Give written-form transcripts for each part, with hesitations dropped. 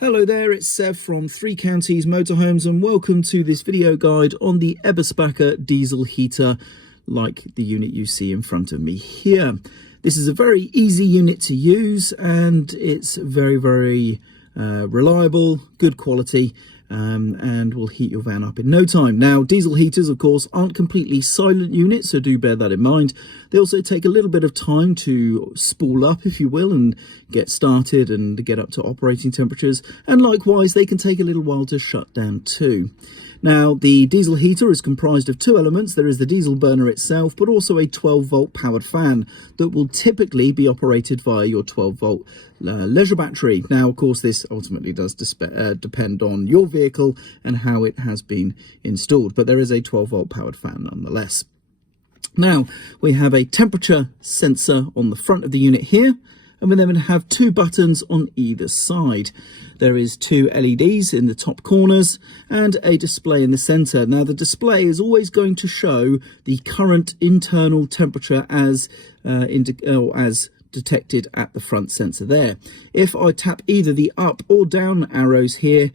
Hello there, it's Sev from Three Counties Motorhomes and welcome to this video guide on the Eberspacher diesel heater like the unit you see in front of me here. This is a very easy unit to use and it's very reliable, good quality, and will heat your van up in no time. Now, diesel heaters, of course, aren't completely silent units, so do bear that in mind. They also take a little bit of time to spool up, if you will, and get started and get up to operating temperatures. And likewise, they can take a little while to shut down too. Now, the diesel heater is comprised of two elements. There is the diesel burner itself, but also a 12-volt powered fan that will typically be operated via your 12-volt leisure battery. Now, of course, this ultimately does depend on your vehicle and how it has been installed, but there is a 12-volt powered fan nonetheless. Now, we have a temperature sensor on the front of the unit here, and we then have two buttons on either side. There is two LEDs in the top corners and a display in the center. Now, the display is always going to show the current internal temperature as detected at the front sensor there. If I tap either the up or down arrows here,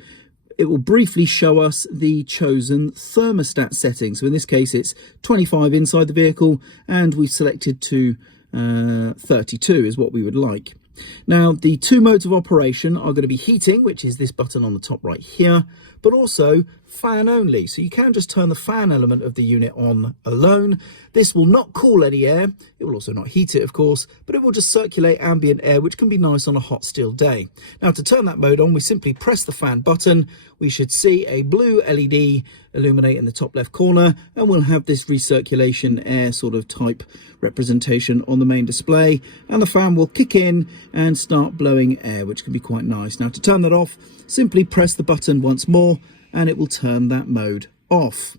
it will briefly show us the chosen thermostat setting. So in this case, it's 25 inside the vehicle, and we've selected to 32 is what we would like. Now, the two modes of operation are going to be heating, which is this button on the top right here, but also fan only. So you can just turn the fan element of the unit on alone. This will not cool any air. It will also not heat it, of course, but it will just circulate ambient air, which can be nice on a hot, still day. Now, to turn that mode on, we simply press the fan button. We should see a blue LED illuminate in the top left corner, and we'll have this recirculation air sort of type representation on the main display, and the fan will kick in and start blowing air, which can be quite nice. Now, to turn that off, simply press the button once more and it will turn that mode off.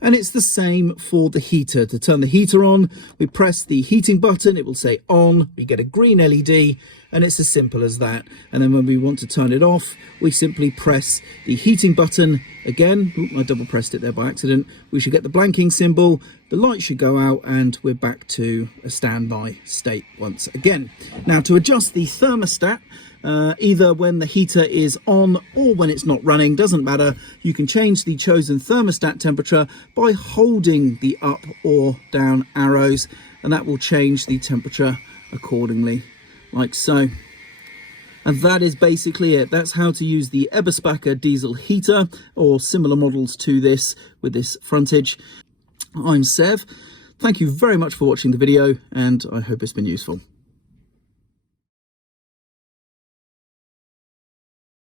And it's the same for the heater. To turn the heater on, we press the heating button, it will say on, we get a green LED, and it's as simple as that. And then when we want to turn it off, we simply press the heating button again. Oop, I double pressed it there by accident. We should get the blanking symbol, the light should go out, and we're back to a standby state once again. Now, to adjust the thermostat, either when the heater is on or when it's not running, doesn't matter. You can change the chosen thermostat temperature by holding the up or down arrows, and that will change the temperature accordingly, like so. And that is basically it. That's how to use the Eberspacher diesel heater or similar models to this with this frontage. I'm Sev. Thank you very much for watching the video, and I hope it's been useful.